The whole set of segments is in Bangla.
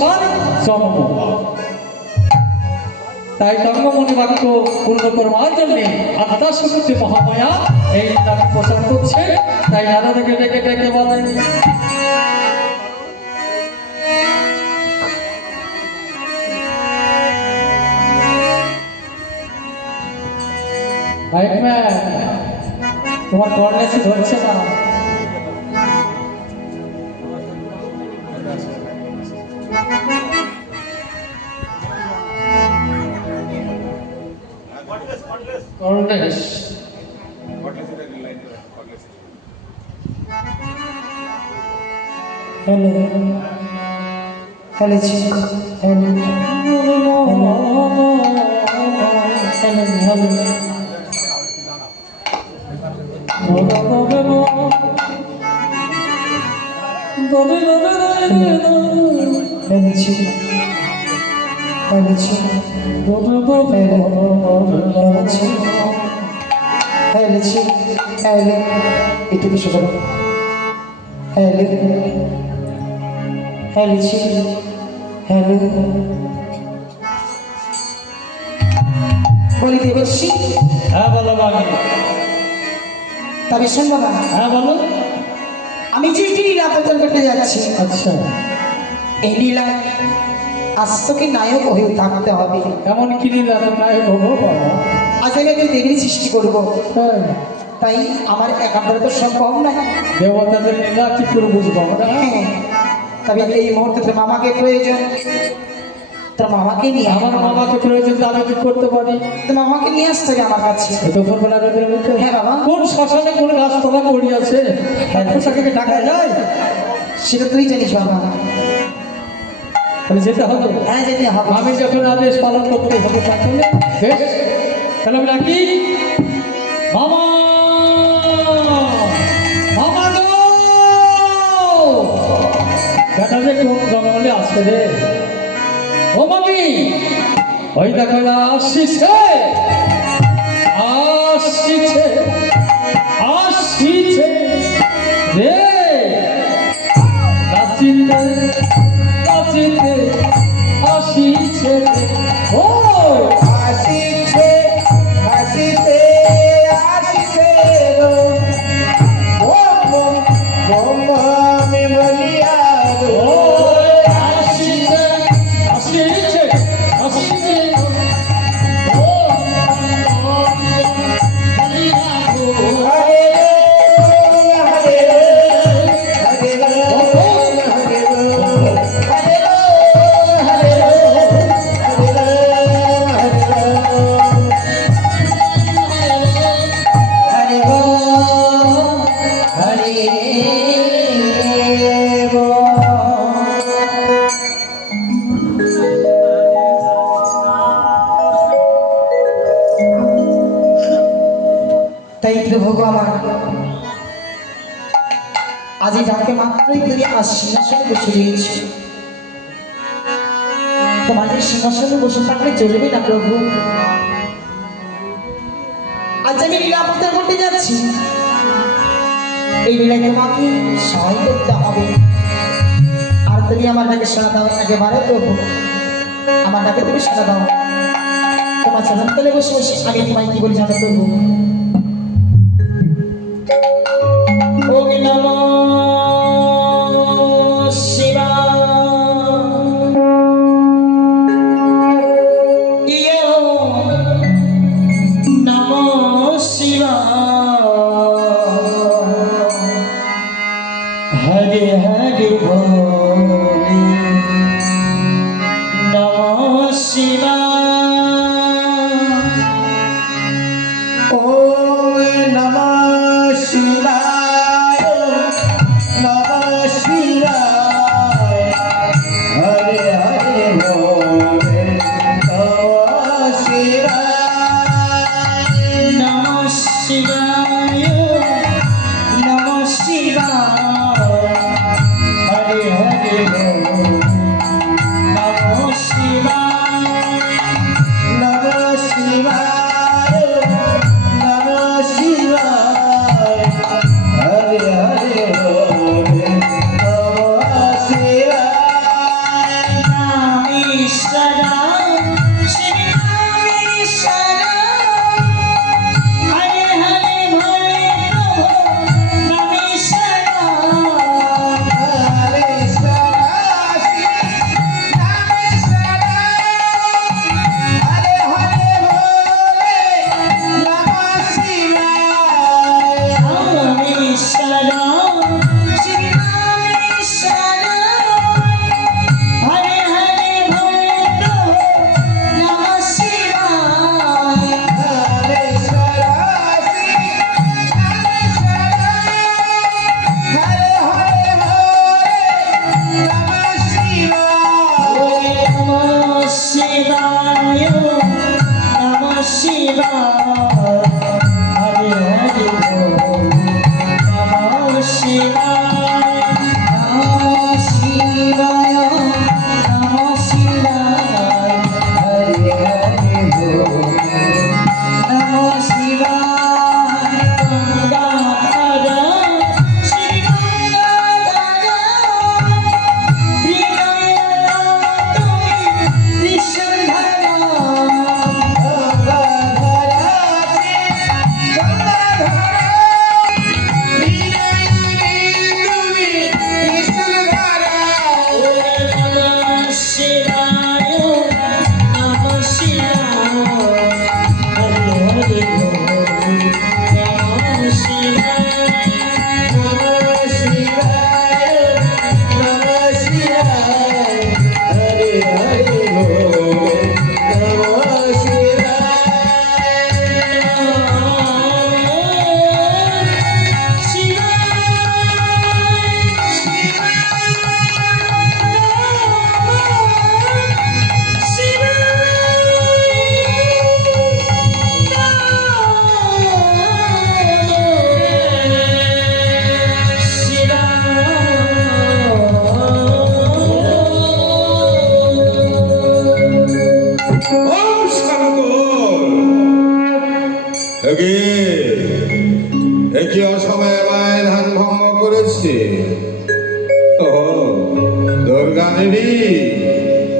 তার জন্ম। তাই তঙ্গমণি বাক্য পূর্ণ করবার জন্য আত্মা শক্তি মহামায়া এই নামে প্রচার করছে। তাই নারদকে ডেকে ডেকে বলেন, তোমার কর্নেসি ধরছে না। কর্নেস হ্যালো হ্যালো হ্যালো হ্যালো একটু কিছু করো। হ্যালো হ্যালো হ্যালো বলি দেবর্ষি। হ্যাঁ বলো বাবা। তবে শোন বাবা, হ্যাঁ বলো। আমি যে লীলা প্রচার করতে যাচ্ছি, আচ্ছা, এই লীলায় আস্তকে নায়ক হয়ে থাকতে হবে। এমন কি লীলা তো নায়ক হবো বাবা? আজ আমি একটু দেবীর সৃষ্টি করবো, হ্যাঁ, তাই আমার একান্তরে তো সম্ভব নয়। দেবতাদের লীলা কি করে বুঝবো আমরা? হ্যাঁ, তবে এই মুহূর্তে তোর মামাকে প্রয়োজন, তোর মামাকে নিয়ে আমার মামাকে প্রয়োজন, তো আমি কি করতে পারি? তোর মামাকে নিয়ে আসতে হবে আমার কাছে। তখন বেলা রোদের মধ্যে হ্যাঁ বাবা। কোন শ্মশানে কোন গাছতলা পড়িয়াছে, তাকে ডাকা যায়? সেটা তুই জানিস বাবা। তাহলে যেতে হবে। হ্যাঁ যেতে হবে। আমি যখন আদেশ পালন করতে হবে তাহলে বেশ, তাহলে আমি ডাকি, মামা মামা গো, দেখা যে কোন জঙ্গলে আসছে রে। ও মামি, ওই দেখো আসছে আসছে আসছে রে, নাচিতে নাচিতে আসিছে ও আসিছে আসিছে আসিছে আমি বলিয়া ও আসিছে আসিছে আসিছে ও হরে হরে হরে তাই প্রভু আমার আজ এই ডাকে মাত্রই তুমি আমার সিংহাসনে বসে রয়েছি। তোমার এই সিংহাসনে বসে থাকলে চলবে না প্রভু। আজ আমি লীলা অবতার করতে যাচ্ছি, এই লীলায় তোমাকে সহায় করতে হবে। আর তুমি আমার ডাকে শোনা দাও একেবারে প্রভু, আমার ডাকে তুমি শোনা দাও। তোমার চরণতলে বসে বসে আমি তোমায় কি বলি জানো প্রভু? ওম নমঃ শিবায়, নমঃ শিবায়, হরে হরে বলে নমঃ শিবায়। ও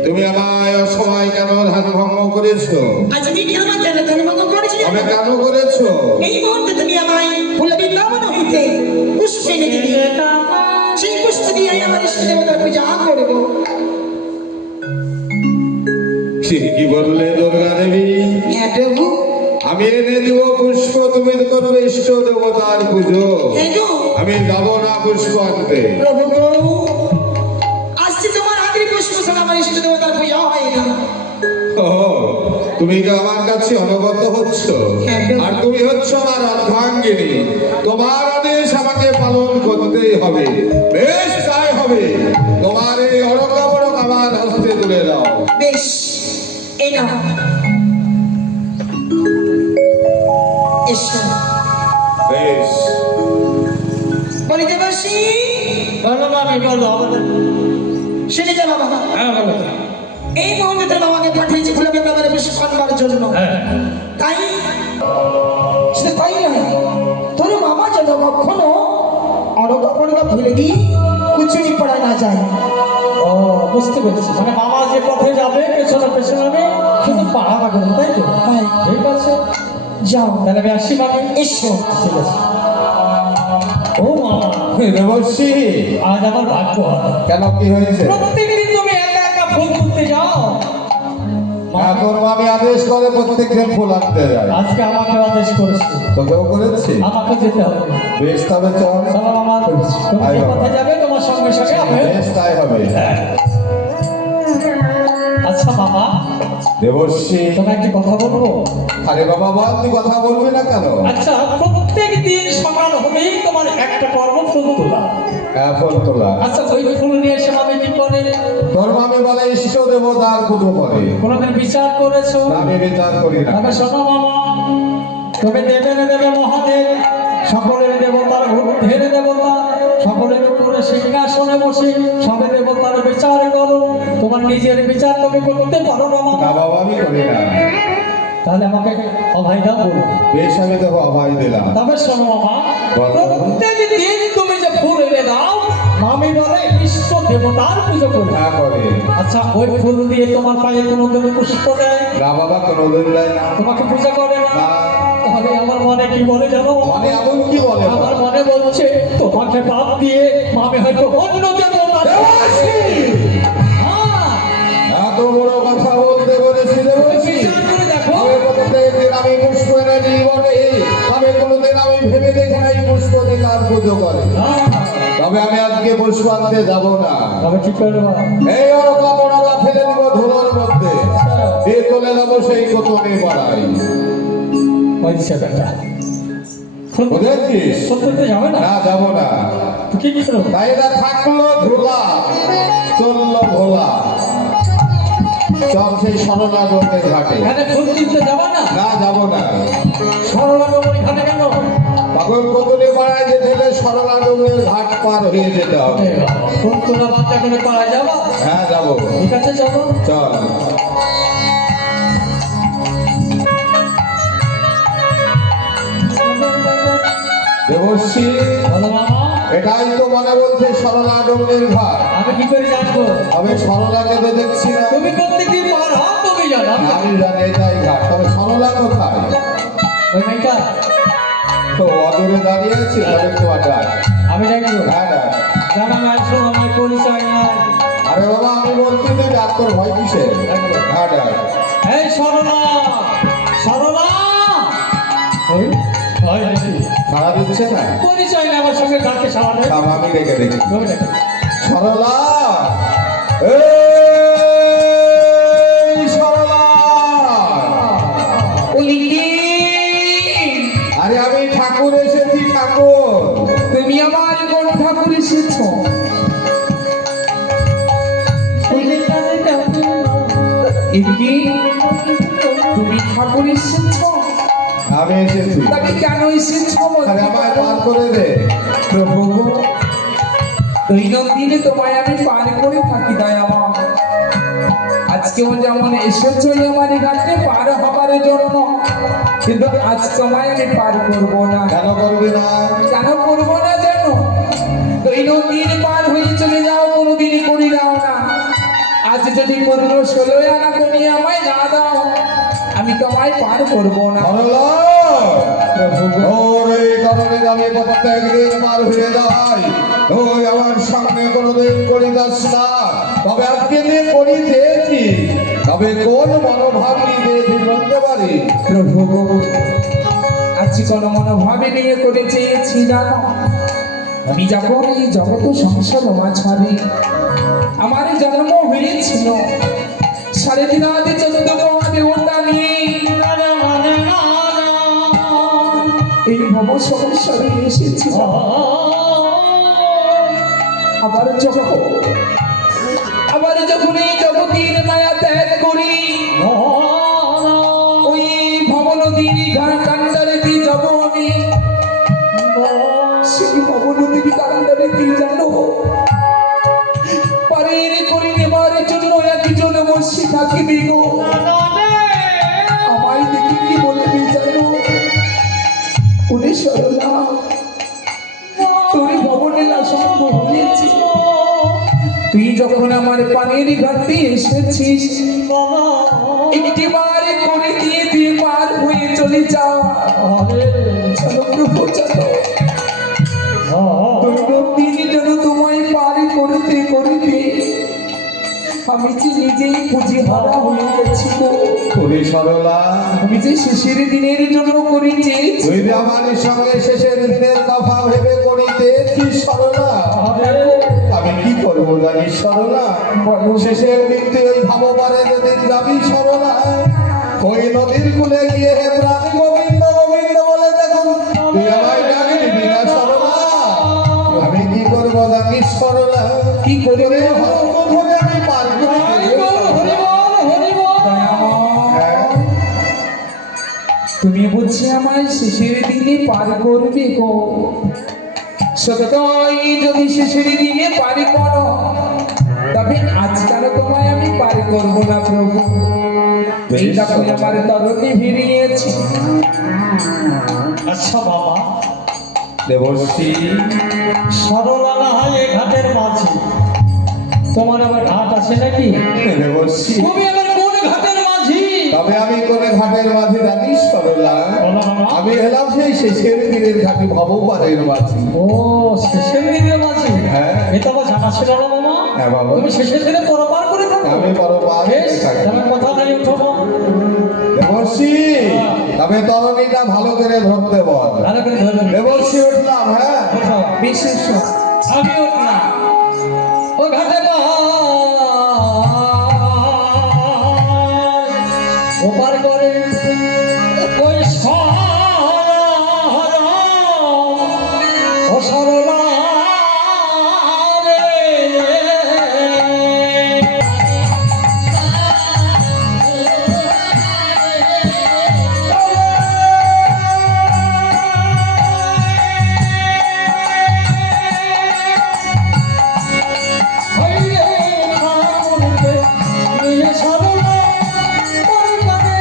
তুমি আমায় অসময় কেন ধ্যান ভঙ্গ করেছো? আজ আমি কেন ধর্মভঙ্গ করেছি? আমি কেন করেছো? এই মুহূর্তে তুমি আমায় ফুল বৃন্দাবন হইতে পুষ্প এনে দিলে, সেই পুষ্প দিয়ে আমার ইষ্ট দেবতার পূজা করব। কি বললে দুর্গা দেবী? হ্যাঁ প্রভু। আমি এনে দিব পুষ্প, তুমি করবে ইষ্ট দেবতার পুজো। হ্যাঁ গো। আমি যাব না পুষ্প আনতে। প্রভু গো, আজকে তোমার হাতের পুষ্প ছাড়া আমার ইষ্ট দেবতার পূজা হয় না। ও, তুমি কি আমার কাছে অনগত হচ্ছ? আর তুমি হচ্ছ আমার অর্ধাঙ্গিনী। তোমার আদেশ আমাকে পালন করতেই হবে। বেশ, তাই হবে। তোমার এই অরঙ্গাবরক আমার হস্তে তুলে দাও। বেশ, এই নাও। এসো। বেশ। বলিতে বসি। বলো মামি, বলো। শুনে যা বাবা। হ্যাঁ বলো। এই মুহূর্তে তোর বাবাকে পাঠিয়েছি ফুল বৃন্দাবনে পুষ্প আনবার জন্য। হ্যাঁ। তাই শুধু তাই নয়, তোর বাবা যেন কখনো অরগা ফরগা ফেলে দিয়ে কুচুরি পড়ায় না যায়। ও, বুঝতে পেরেছি। মানে মামা যে পথে যাবে পেছনে পেছনে আমি শুধু পাহারা করবো, তাই তো? হ্যাঁ। ঠিক আছে, যাও। তাহলে আমি আসি মামি। এসো। ঠিক আছে। ও মামা, দেবর্ষি, আজ আমার ভাগ্য হবে। কেন কি হয়েছে? প্রত্যেকদিন তুমি একা একা ফুল তুলতে যাও। এখন আমি আদেশ করে প্রত্যেক দিন ফুল আনতে যাই। আজকে আমাকে আদেশ করেছে, তোকেও করেছি। আমাকে যেতে হবে। বেশ, তবে চল। চলো মামা, তুমি যে পথে যাবে তোমার সঙ্গে সঙ্গে আমি। বেশ, তাই হবে। আচ্ছা মামা, দেবর্ষি, তোমাকে একটি কথা বলবো। আরে বাবা বল, তুই কথা বলবি না কেন? আচ্ছা, প্রত্যেক দিন সকাল হলেই তোমার একটা কর্ম ফুল তোলা। হ্যাঁ, ফুল তোলা। আচ্ছা, ওই ফুল নিয়ে এসে আমি কি করে? তোর মামি বলে ইষ্ট দেবতার পুজো করে। কোনোদিন বিচার করেছো? আমি বিচার করি না। তবে শোনো মামা, তবে দেবের দেবে মহাদেব, সকলের দেবতার ঊর্ধ্বের দেবতা, সকলের উপরে সিংহাসনে বসে সবে দেবতার বিচার করো। তোমার নিজের বিচার তুমি করতে পারো না না মামা। বাবা, আমি করি না। তাহলে আমাকে অভয় দাও বলো। বেশ, আমি তোকে অভয় দিলাম। তবে শোনো মামা, বলো। প্রত্যেক দিন তুমি যে ফুল এনে দাও, মামি বলে ইষ্ট দেবতার পুজো করবে। না করে। আচ্ছা, ওই ফুল দিয়ে তোমার পায়ে কোনো দিন পুষ্প দেয়? না বাবা, কোনোদিন দেয় না। তোমাকে পূজা করে না? না। তাহলে আমার মনে কি বলে জানো? মানে এমন কি বলে? আমার মনে বলছে তোমাকে বাদ দিয়ে মামি হয়তো অন্য দেবতার। দেবর্ষি! হ্যাঁ, এত বড় কথা বলতে বলেছি দেবর্ষি। বিচার করে দেখো। আমি প্রত্যেকদিন আমি পুষ্প এনে দিই বটে। আমি কোনোদিন আমি ভেবে দেখি না এই পুষ্প দিয়ে কার পুজো করে। হ্যাঁ, তবে আমি আজকে পুষ্প আনতে যাবো না। তবে কি করবো? এই অরকা বড়কা ফেলে দিব ধুলোর মধ্যে, দিয়ে চলে যাবো সেই কোতনে পাড়ায়। ওই সেটা বুঝেছিস? সত্যি যাবে না? না, যাবো না। তো কি করবো? তাই না, থাকলো ধুলা, চললো ভোলা। চল সেই সরলা নদীর ঘাটে। এখানে ফুল তুলতে যাবে না? না, যাবো না। সরলা নদীর ঘাটে কেন? তখন কোতনে পাড়ায় যেতে হলে সরলা নদীর ঘাট পার হয়ে যেতে হবে। ফুল তোলা বাচ্চা করে পাড়া যাবো? হ্যাঁ, যাবো। ঠিক আছে, চলো। চল। দেবর্ষি, বলো মামা, এটাই তো মনে বলছে সরলা ডোমনের ঘাট। আমি কি করে জানবো? আমি সরলাকে তো দেখছি না। তুমি প্রত্যেকদিন পার হও, তুমি জানো। আমি জানি এটাই ঘাট, তবে সরলা কোথায়? ওই মেয়েটা তো অদূরে দাঁড়িয়ে আছে, তবে তোমার ডাক। আমি দেখবো। হ্যাঁ, ডাক। জানা নাই, শোনো, আমার পরিচয় নাই। আরে বাবা, আমি বলছি তুই ডাক্তার ভয় কিসে? হ্যাঁ, ডাক। এই সরলা, সরলা। ওই, ভয় নাকি? সারা দিচ্ছে না? পরিচয় নেই আমার সঙ্গে, কাকে সারা নেই? তাও আমি রেখে দেখি। ওই দেখো। সরলা, এই সরলা। আরে আমি ঠাকুর এসেছি, ঠাকুর। তুমি আমার কোন ঠাকুর এসেছ? এদিকে তুমি ঠাকুর এসেছ? আমি এসেছি। তবে কেন এসেছ? আরে আমায় পার করে দে। প্রভু, দৈনন্দিনে তোমায় আমি পার করে থাকি দয়ামা। আজকেও যেমন এসেছো আমার ঘাটে পার হবার জন্য, কিন্তু আজ তোমায় আমি পার করবো না। কেন করবি না? কেন করবো না জানো? দৈনন্দিন পার হয়ে চলে যাও, কোনোদিনই করি যাও না। আজ যদি 15-16 আনা তুমি আমায় না দাও, আমি তোমায় পার করবো না। সরলা, ওর এই কারণে আমি প্রত্যেকদিন পার হয়ে যাই, তুই আমার সামনে কোনোদিন করিতাস না। তবে আজকে নিয়ে করিতেছি, তবে কোন মনোভাব নিয়ে বলতে পারি? প্রভু আজ কোন মনোভাবে নিয়ে করে চেয়েছি জানো? আমি যখন এই জগৎ সংসার মাঝারে আমার জন্ম হয়েছিল, 14.5 ওটা নিয়ে এই ভব সংসারে এসেছি। আবার যখন এই জগতের মায়া ত্যাগ করি, ওই ভব নদীর কান্ডারে দিয়ে যাবো আমি। সেই ভব নদীর কান্ডারে দিয়ে জানো, পারের করে নেবার জন্য একজন বসে থাকিবে গো। আমায় দেখি কি বলবি জানো? ওরে সরলা, তোর ভবনের আসঙ্গ হয়েছে, তুই যখন আমার পানির ঘাটে এসেছিস, একটি বার করে দিয়ে পার হয়ে চলে যা। চলো প্রভু চলো, দিন যেন তোমায় পার করতে করতে আমি যে নিজেই পুঁজি হারা হয়ে গেছি গো। ওরে সরলা, আমি যে শেষের দিনের জন্য করি চেয়েছি, তুই যে আমার সঙ্গে শেষের দিনের কথা ভেবে করিতেছিস সরলা। আমি কি করবো জানিস সরলা? শেষের দিকতে ওই ভাববারে যেদিন যাবি সরলা, ওই নদীর কূলে গিয়ে হে প্রাণী গোবিন্দ গোবিন্দ বলে দেখুন তুই আমায় ডাক দিবি না সরলা? আমি কি করবো জানিস সরলা? কি করে ওরে ধরে আমি পার করে দেবো। হ্যাঁ, তুমি বুঝছি আমায় শেষের দিনে পার করবে গো। সত্যই যদি শেষের দিনে পার করো, তবে আজকাল তোমায় আমি পার করবো না প্রভু। এই দেখো আমার তরণী ভিড়িয়েছি। আচ্ছা বাবা, দেবশ্রী, সরলা না হয় এ ঘাটের মাঝি, তোমার আবার ঘাট আছে নাকি? দেবশ্রী, তুমি আবার কোন ঘাটের মাঝি? তবে আমি কোন ঘাটের মাঝে জানিস সরলা? বলো বাবা। আমি এলাম সেই শেষের দিনের ঘাটে ভবপারের মাঝে। ও, শেষের দিনের মাঝি? হ্যাঁ। এটা আবার জানা ছিল না বাবা। হ্যাঁ বাবা। তুমি শেষের দিনে পরপার করে থাকো? আমি পরপার বেশ, থাকি। তবে কথা নাই উঠবো। দেবশ্রী, তবে তরণীটা ভালো করে ধরতে বল। ভালো করে ধরবে। দেবশ্রী উঠলাম। হ্যাঁ, ওঠো। বিশেষ আমি উঠলাম। ও ঘাটে ওপার করে ওই ও সরলা রে। হইরে খামুনকে নিয়ে সরলা পরপারে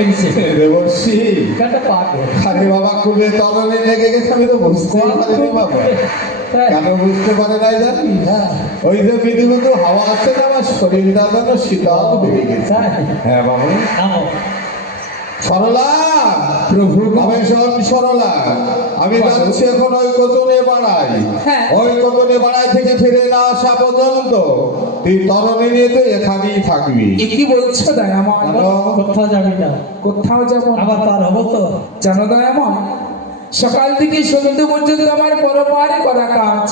মেরেছে দেবর্ষি কেনটা পাকে আরে বাবা কুলে তরণে লেগে গেছে আমি তো বুঝতে পারিনি বাবা কেন বুঝতে পারে নাই জানি হ্যাঁ ওই যে বিধিগত হাওয়া আছে না আমার শরীরটা যেন শীতল হয়ে গেছে তাই হ্যাঁ বাবা আমো সরলা প্রভু আমি সরলা আমি যাচ্ছি এখন ওই কতনে বাড়াই হ্যাঁ। ওই কতনে বাড়াই থেকে ফিরে না আসা পর্যন্ত তুই তরণে নিয়ে তো এখানেই থাকবি এ কি বলছো দয়াময় কোথাও যাবি না কোথাও যাব না আবার তার হবো তো জানো দয়াময় সকাল থেকে সন্ধ্যে পর্যন্ত আমার পরপারে করা কাজ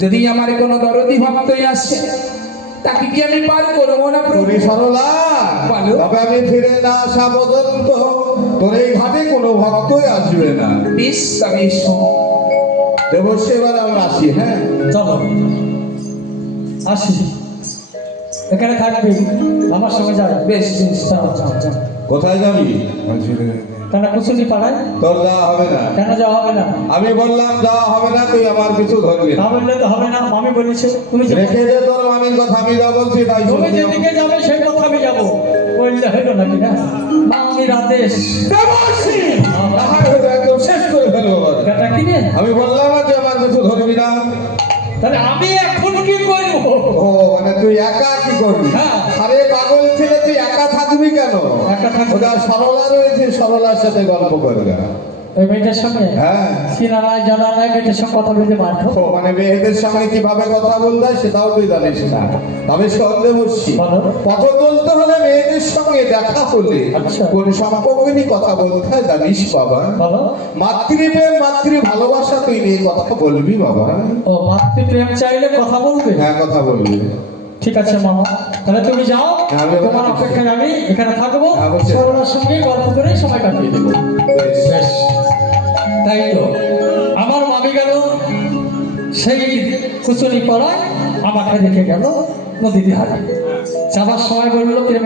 যদি আমার কোনো দরদি ভক্তই আসে তাকে কি আমি পার করবো না প্রভু তোরে সরলা বলো। তবে আমি ফিরে না আসা পর্যন্ত তোর এই ঘাটে কোনো ভক্তই আসবে না বেশ তবে এসো। দেবশ্রী এবার আমরা আসি হ্যাঁ চলো আসি এখানে থাকবি আমার সঙ্গে যাবে বেশ বেশ যাও যাও যাও কোথায় যাবি কেন কুচুনি পাড়ায় তোর যাওয়া হবে না কেন যাওয়া হবে না আমি বললাম যাওয়া হবে না তুই আমার কিছু ধরবি না তা বললে তো হবে না আমি বলেছি তুমি যে- রেখে দে তোর মামির কথা আমি যা বলছি তাই তুমি শুনবি। যেদিকে যাবে সেই কথা আমি যাবো বললে হইল নাকি না মামির আদেশ দেবশ্রী! আমার হয়তো একদম শেষ করে ফেলবো এবার। এটা কি রে আমি বললাম না যে আমার কিছু ধরবি না তাহলে আমি এখন কি করবো ও মানে তুই একা কি করবি হ্যাঁ। আরে পাগল ছেলে তুই একা থাকবি কেন একা থাকবো। ওটা সরলা রয়েছে সরলার সাথে গল্প করবে ওই মেয়েটার সঙ্গে হ্যাঁ চিনা নাই জানা নাই মেয়েটার সঙ্গে কথা বলতে পারতো ও মানে মেয়েদের সঙ্গে কিভাবে কথা বলতে হয় সেটাও তুই জানিস না তবে সন্দেহ বসছি বলো। পথ চলতে হলে মেয়েদের সঙ্গে দেখা হলে আচ্ছা। কোন সম্পর্ক নিয়ে কথা বলতে হয় জানিস বাবা বলো মাতৃপ্রেম মাতৃ ভালোবাসা তুই নিয়ে কথা বলবি বাবা ও মাতৃপ্রেম চাইলে কথা বলবে হ্যাঁ কথা বলবি ঠিক আছে মামা তাহলে তুমি যাও হ্যাঁ, আমি- তোমার অপেক্ষায় আমি এখানে থাকবো হ্যাঁ, অবশ্যই। সরলার সঙ্গে গল্প করে সময় কাটিয়ে দেবো বেশ। বেশ তাই তো আমার মামি গেল সেই কুচুরি পড়ায় আমাকে রেখে গেল নদীতে হারিয়ে যাবার সময় বললো প্রেমে